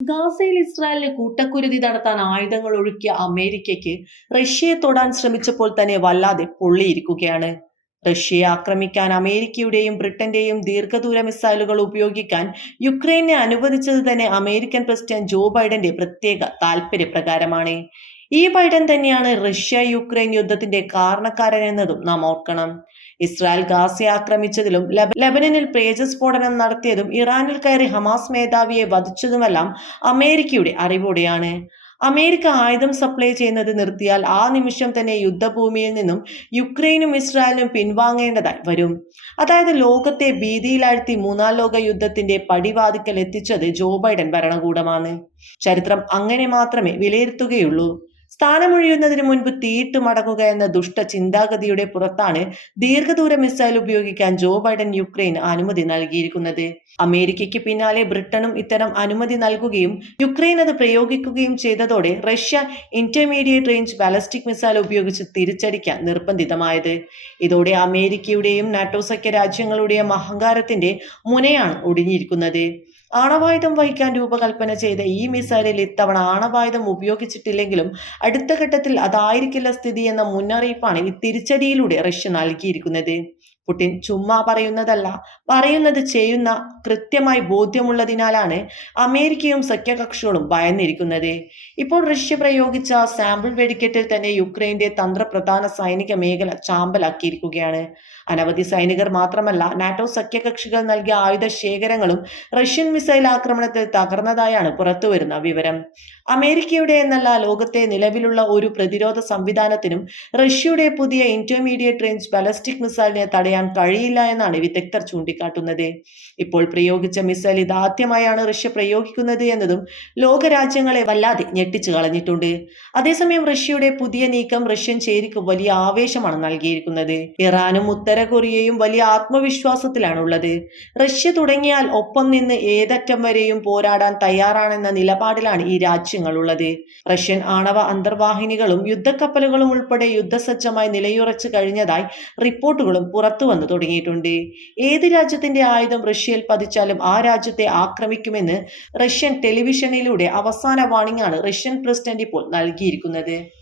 ഗാസയിൽ ഇസ്രായേലിന് കൂട്ടക്കുരുതി നടത്താൻ ആയുധങ്ങൾ ഒഴുക്കിയ അമേരിക്കയ്ക്ക് റഷ്യയെ തൊടാൻ ശ്രമിച്ചപ്പോൾ തന്നെ വല്ലാതെ പൊള്ളിയിരിക്കുകയാണ്. റഷ്യയെ ആക്രമിക്കാൻ അമേരിക്കയുടെയും ബ്രിട്ടന്റെയും ദീർഘദൂര മിസൈലുകൾ ഉപയോഗിക്കാൻ യുക്രൈനെ അനുവദിച്ചത് തന്നെ അമേരിക്കൻ പ്രസിഡന്റ് ജോ ബൈഡന്റെ പ്രത്യേക താൽപര്യപ്രകാരമാണ്. ഈ ബൈഡൻ തന്നെയാണ് റഷ്യ യുക്രൈൻ യുദ്ധത്തിന്റെ കാരണക്കാരൻ എന്നതും നാം ഓർക്കണം. ഇസ്രായേൽ ഗാസയെ ആക്രമിച്ചതിലും ലബനനിൽ പേജസ്ഫോടനം നടത്തിയതും ഇറാനിൽ കയറി ഹമാസ് മേധാവിയെ വധിച്ചതുമെല്ലാം അമേരിക്കയുടെ അറിവോടെയാണ്. അമേരിക്ക ആയുധം സപ്ലൈ ചെയ്യുന്നത് നിർത്തിയാൽ ആ നിമിഷം തന്നെ യുദ്ധഭൂമിയിൽ നിന്നും യുക്രൈനും ഇസ്രായേലിനും പിൻവാങ്ങേണ്ടതായി വരും. അതായത് ലോകത്തെ ഭീതിയിലാഴ്ത്തി മൂന്നാം ലോക യുദ്ധത്തിന്റെ പടിവാതിക്കൽ എത്തിച്ചത് ജോ ബൈഡൻ ഭരണകൂടമാണ്. ചരിത്രം അങ്ങനെ മാത്രമേ വിലയിരുത്തുകയുള്ളൂ. സ്ഥാനമൊഴിയുന്നതിന് മുൻപ് തീയിട്ട് മടങ്ങുക എന്ന ദുഷ്ട ചിന്താഗതിയുടെ പുറത്താണ് ദീർഘദൂര മിസൈൽ ഉപയോഗിക്കാൻ ജോ ബൈഡൻ യുക്രൈൻ അനുമതി നൽകിയിരിക്കുന്നത്. അമേരിക്കയ്ക്ക് പിന്നാലെ ബ്രിട്ടനും ഇത്തരം അനുമതി നൽകുകയും യുക്രൈൻ അത് പ്രയോഗിക്കുകയും ചെയ്തതോടെ Russia intermediate range ballistic missile ഉപയോഗിച്ച് തിരിച്ചടിക്കാൻ നിർബന്ധിതമായത്. ഇതോടെ അമേരിക്കയുടെയും നാറ്റോ സഖ്യ രാജ്യങ്ങളുടെയും അഹങ്കാരത്തിന്റെ മുനയാണ് ഒടിഞ്ഞിരിക്കുന്നത്. ആണവായുധം വഹിക്കാൻ രൂപകൽപ്പന ചെയ്ത ഈ മിസൈലിൽ ഇത്തവണ ആണവായുധം ഉപയോഗിച്ചിട്ടില്ലെങ്കിലും അടുത്ത ഘട്ടത്തിൽ അതായിരിക്കില്ല സ്ഥിതി എന്ന മുന്നറിയിപ്പാണ് ഈ തിരിച്ചടിയിലൂടെ റഷ്യ നൽകിയിരിക്കുന്നത്. പുടിൻ ചുമ്മാ പറയുന്നതല്ല. പറയുന്നത് ചെയ്യുന്ന കൃത്യമായി ബോധ്യമുള്ളതിനാലാണ് അമേരിക്കയും സഖ്യകക്ഷികളും ഭയന്നിരിക്കുന്നത്. ഇപ്പോൾ റഷ്യ പ്രയോഗിച്ച സാമ്പിൾ വെടിക്കെട്ടിൽ തന്നെ യുക്രൈന്റെ തന്ത്രപ്രധാന സൈനിക മേഖല ചാമ്പലാക്കിയിരിക്കുകയാണ്. അനവധി സൈനികർ മാത്രമല്ല നാറ്റോ സഖ്യകക്ഷികൾ നൽകിയ ആയുധ ശേഖരങ്ങളും റഷ്യൻ മിസൈൽ ആക്രമണത്തിൽ തകർന്നതായാണ് പുറത്തുവരുന്ന വിവരം. അമേരിക്കയുടെ എന്നല്ല ലോകത്തെ നിലവിലുള്ള ഒരു പ്രതിരോധ സംവിധാനത്തിനും റഷ്യയുടെ പുതിയ ഇന്റർമീഡിയറ്റ് റേഞ്ച് ബാലസ്റ്റിക് മിസൈലിനെ തടയാൻ കഴിയില്ല എന്നാണ് വിദഗ്ധർ ചൂണ്ടിക്കാട്ടുന്നത്. ഇപ്പോൾ പ്രയോഗിച്ച മിസൈൽ ഇതാദ്യമായാണ് റഷ്യ പ്രയോഗിക്കുന്നത് എന്നതും ലോകരാജ്യങ്ങളെ വല്ലാതെ ഞെട്ടിച്ചു കളഞ്ഞിട്ടുണ്ട്. അതേസമയം റഷ്യയുടെ പുതിയ നീക്കം റഷ്യൻ ചേരിക്ക് വലിയ ആവേശമാണ് നൽകിയിരിക്കുന്നത്. ഇറാനും ഉത്തര കൊറിയയും വലിയ ആത്മവിശ്വാസത്തിലാണ് ഉള്ളത് റഷ്യ തുടങ്ങിയാൽ ഒപ്പം നിന്ന് ഏതറ്റം വരെയും പോരാടാൻ തയ്യാറാണെന്ന നിലപാടിലാണ് ഈ രാജ്യങ്ങളുള്ളത്. റഷ്യൻ ആണവ അന്തർവാഹിനികളും യുദ്ധക്കപ്പലുകളും ഉൾപ്പെടെ യുദ്ധസജ്ജമായി നിലയുറച്ചു കഴിഞ്ഞതായി റിപ്പോർട്ടുകളും പുറത്തു വന്നു തുടങ്ങിയിട്ടുണ്ട്. ഏത് രാജ്യത്തിന്റെ ആയുധം റഷ്യയിൽ പതിച്ചാലും ആ രാജ്യത്തെ ആക്രമിക്കുമെന്ന് റഷ്യൻ ടെലിവിഷനിലൂടെ അവസാന വാണിംഗാണ് റഷ്യൻ പ്രസിഡന്റ് ഇപ്പോൾ നൽകിയിരിക്കുന്നത്.